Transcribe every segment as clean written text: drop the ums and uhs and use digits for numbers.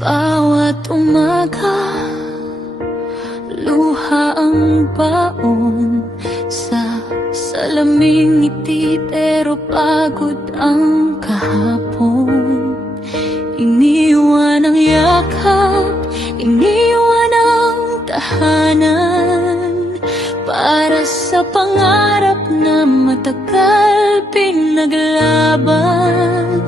bawat umaga, luha ang baon sa salaming ngiti, pero pagod ang kahapon. Iniwan ang yakap, iniwan ang tahanan, para sa pangarap na matagal pinaglaban.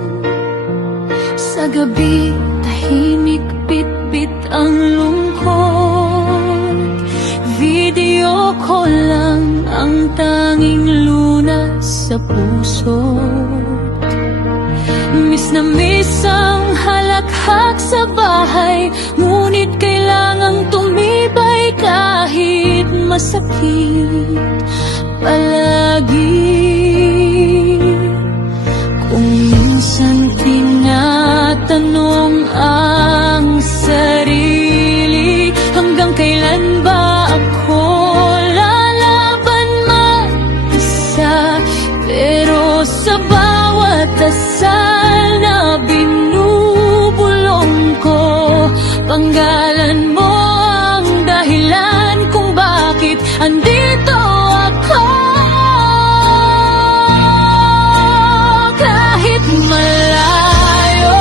Sa gabi, tahimik, bit-bit ang lungkot. Video ko lang ang tanging lunas sa puso. Miss na miss ang halakhak sa bahay, ngunit kailangang tumibay kahit masakit palagi. Kung minsan tinatanong ang sarili, hanggang kailan ba ako lalaban mag-isa? Pero sa bawat dasal na binubulong ko, panggalan mo ang dahilan kung bakit andito ako. Kahit malayo,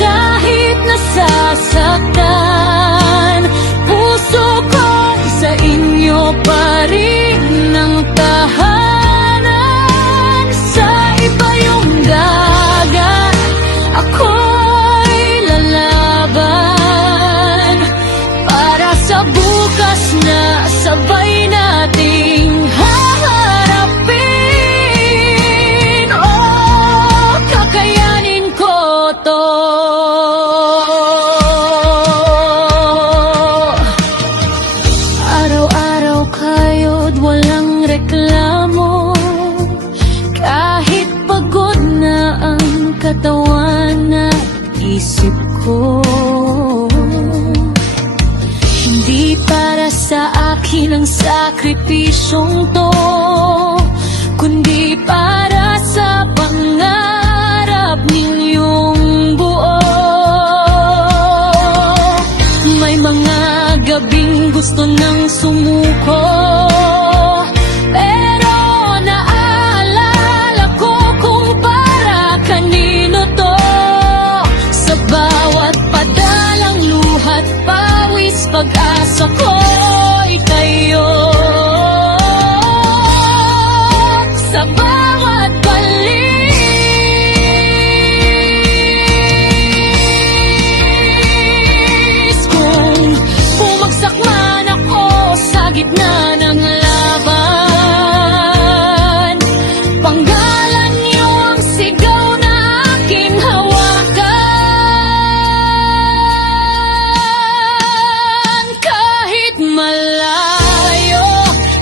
kahit nasasaktan, puso ko sa inyo pa rin ang tahanan. Sa iba yung dagat, ako'y lalaban, para sa bukas na sabay nating haharapin. Oh, kakayanin ko to. Araw-araw kayo't walang reklamo, kahit pagod na ang katawan at isip ko. Hindi para sa akin ang sakripisyong to, kundi para sa pangarap ninyong buo. May mga gabing gusto nang sumuko, pero naaalala ko kung para kanino to. Sa bawat padalang luhat, pawis, pag-asa ko'y kayo. Sa bawat balis, kung bumagsak man ako sa gitna ng laban, panggalan niyo ang sigaw na aking hawakan. Kahit malayo,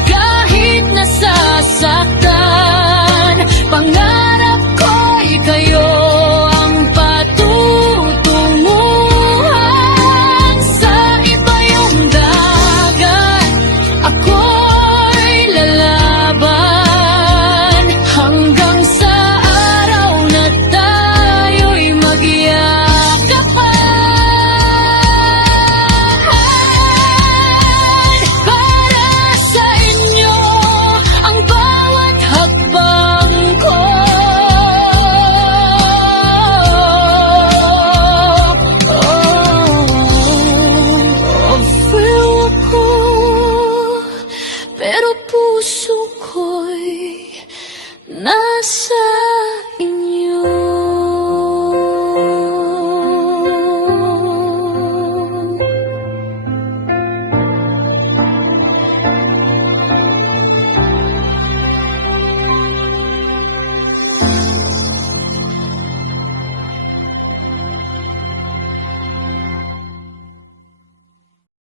kahit nasasaktan, pangarap ko'y kayo ang patutunguhan. Sa iba yung dagat, ako'y lalaban, hanggang sa araw na tayo'y magyakapan. Para sa inyo ang bawat hakbang ko. Feel ko, pero puso ko'y nasa